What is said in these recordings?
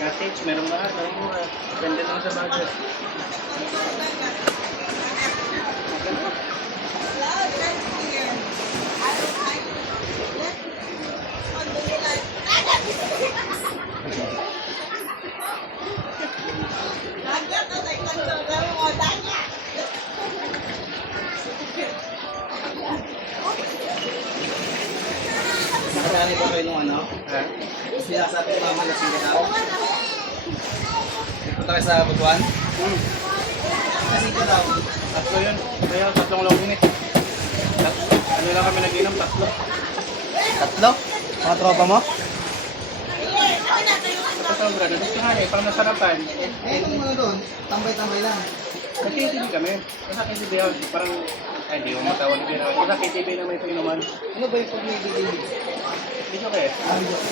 Cottage, meron ba? Meron mo. Depende lang sa budget. Nakadali ba kayo nung ano? Ha? Sinasabi ko mama na sila daw. Punta kayo sa Butuan? Kasi ito daw. Tatlo yun. Kaya tatlong long minute. Ano lang kami nag-inom? Tatlo. Tatlo? Mga tropa mo? Tatlong grado. Gusto nga eh. Parang nasarapan. Eh, kung mga doon, tambay-tambay lang. Nag-KTV kami. Sa KTV ako. Parang, ay hindi ko matawa ni Pira. Sa KTV na may pinuman. Ano ba yung pag-ibig? Dito kayo.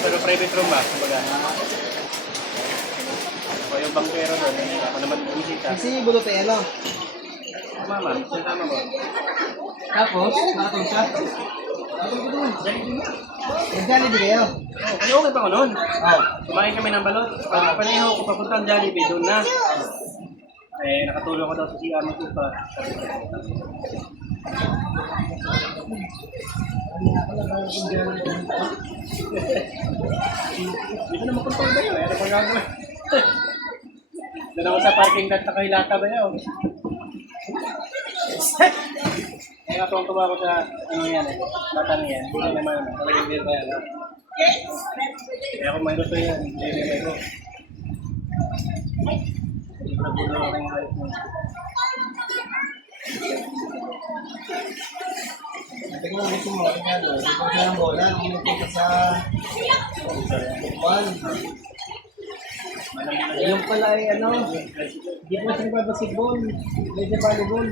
Pero private room ba? Kumbaga. Ako yung bankero doon. Ako naman bumisita. Kasi bulutin, ano? Mama, sinasama mo. Tapos, nakatong siya. Nakatong ko doon. Nag-Jollibee kayo? Oh, ano okay pa ko noon? Oo. Kumain kami ng balot. Pag paneho ko papunta ang Jollibee, doon na. Eh, nakatulong ko daw sa CR mo pa. Hindi ko na makontrol ba yun? Ano pang gagawin? Doon ako sa parking lot na kahilata ba yun? Kaya tuwang-tuwa ko sa ano yan eh. Bata na yan. Hindi naman. Talagang hindi ba yan? Kaya kung may gusto yan, hindi ko. Nagulo ako ng ayos mo. Ito ko gusto mo, kaya ito siya ng bola, nung nagpunta sa Butuan. Yung pala ay ano, hindi po siya nagbabasketball, hindi siya volleyball.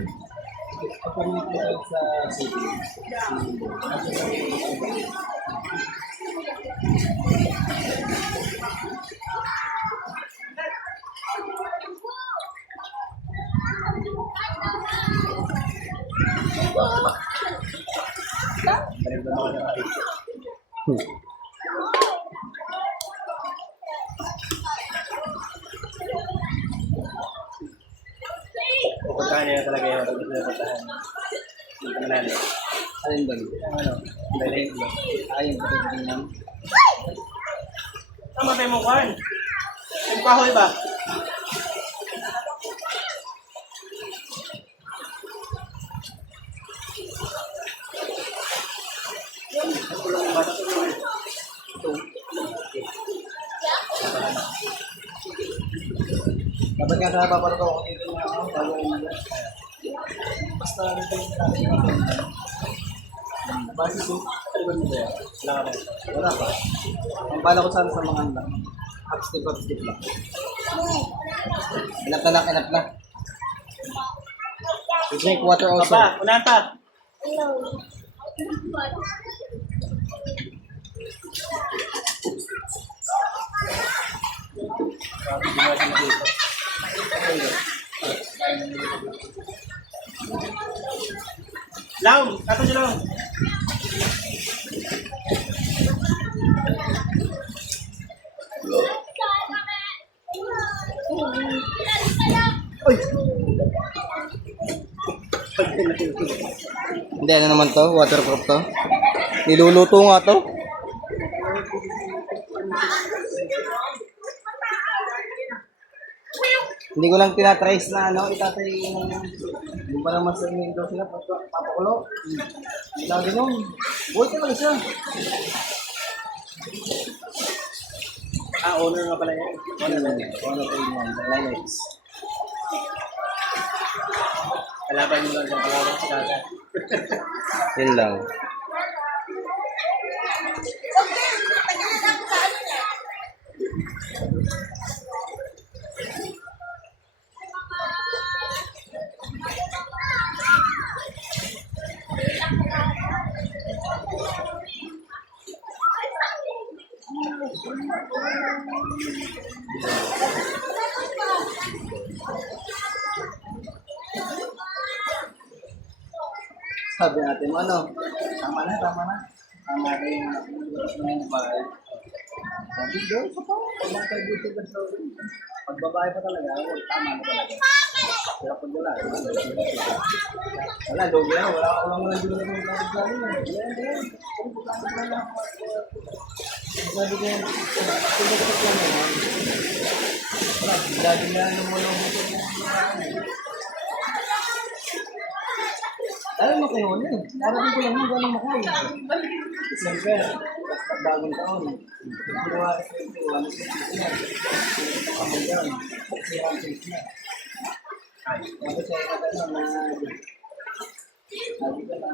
Pagpamit ko sa city. Pupuntahan niya talaga yun. Gusto niya puntahan. Hindi ko manalo. Alin doon? Ano? Dali. Ayun, pati naman. Tama tayo mo, Kwan. Yung kahoy ba? Dapat nga sa papalo ko, kung ito nga ako, bago yung basta ito yung base ko, wala pa. Ang bala ko sana sa mga anda, upstep lang. Inap na. We drink water also. Papa, unahan pa. Grabe, ginawa siya na dito. Laom! Ato siya lang! Uy! Hindi, ano naman to? Waterproof to? Niluluto nga to? Hindi ko lang tinatrace na ano, itatay yung parang masamin daw sila, papakulo. Lagi nung, buhay talaga siya. Owner nga pala yan. Ano pa yun, Linex. Kalaban nyo lang sa palawang sa kasa. Yun lang. Sabi natin mo, ano? Tama na. Tama na yung bahay. Sabi, girl, sa pa. Pag babae pa talaga, tama na talaga. Pero pag wala, wala, doon yan. Wala ako lang walang dito ng mga galing. Sabi ko yan, pinagkat lang naman. Wala, dahil na ano mo lang mo. Alam mo kayo na eh. Parang ko lang yung gano'ng makain. Siyempre, pag bagong taon, January 21, kapag yan, na. Tapos siya yung maganda na sabi ko na